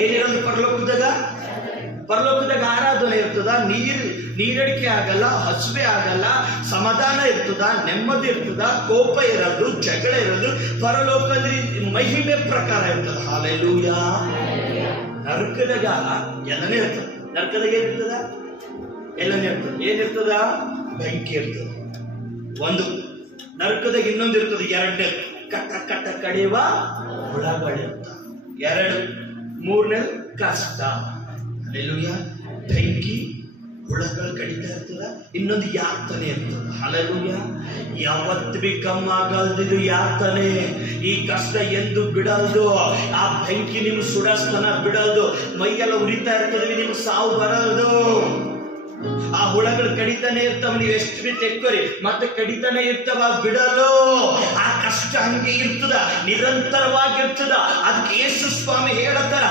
ಏನಿರೋದು ಪರಲೋಕದಾಗ? ಪರಲೋಕದಾಗ ಆರಾಧನೆ ಇರ್ತದ, ನೀರಡಿಕೆ ಆಗಲ್ಲ, ಹಸುವೆ ಆಗಲ್ಲ, ಸಮಾಧಾನ ಇರ್ತದ, ನೆಮ್ಮದಿ ಇರ್ತದ, ಕೋಪ ಇರೋದು, ಜಗಳ ಇರೋದು ಪರಲೋಕದಲ್ಲಿ ಮಹಿಮೆ ಪ್ರಕಾರ ಇರ್ತದ. ಹಲ್ಲೆಲೂಯಾ. ನರಕದಾಗ ಎಲ್ಲನೇ ಇರ್ತದ. ನರಕದಾಗ ಏನಿರ್ತದ? ಎಲ್ಲನೇ ಇರ್ತದ. ಏನಿರ್ತದ? ಬೆಂಕಿ ಇರ್ತದ. ಒಂದು ನರಕದಾಗ ಇನ್ನೊಂದು ಇರ್ತದೆ. ಎರಡನೇ ಕಟ್ಟ ಕಡಿಯುವ ಹುಳಗಳಿರ್ತಾವ. ಎರಡು ಮೂರನೇ ಕಷ್ಟ. ಹಲ್ಲೆಲೂಯಾ. ಬೆಂಕಿ, ಹುಳಗಳು ಕಡಿತಾ ಇರ್ತದ. ಇನ್ನೊಂದು ಯಾತನೆ ಇರ್ತದ. ಹಲ್ಲೆಲೂಯಾ. ಯಾವತ್ತು ಬಿ ಕಮ್ಮ ಆಗಲ್ದಿದು ಯಾತನೆ. ಈ ಕಷ್ಟ ಎಂದು ಬಿಡಲ್ದು. ಆ ಬೆಂಕಿ ನಿಮ್ಗೆ ಸುಡಸ್ತನ ಬಿಡಲ್ದು. ಮೈಯೆಲ್ಲ ಉರಿತಾ ಇರ್ತದೆ, ನಿಮ್ಗೆ ಸಾವು ಬರಲ್ದು. ಆ ಹುಳಗಳು ಕಡಿತಾನೆ ಇರ್ತಾವ. ನೀವು ಎಷ್ಟು ಬಿ ತೆಕ್ಕೋರಿ ಮತ್ತೆ ಕಡಿತಾನೆ ಇರ್ತಾವ, ಬಿಡಲು. ಆ ಕಷ್ಟ ಹಂಗೆ ಇರ್ತದ, ನಿರಂತರವಾಗಿರ್ತದ. ಅದಕ್ಕೆ ಯೇಸು ಸ್ವಾಮಿ ಹೇಳತ್ತಾರ,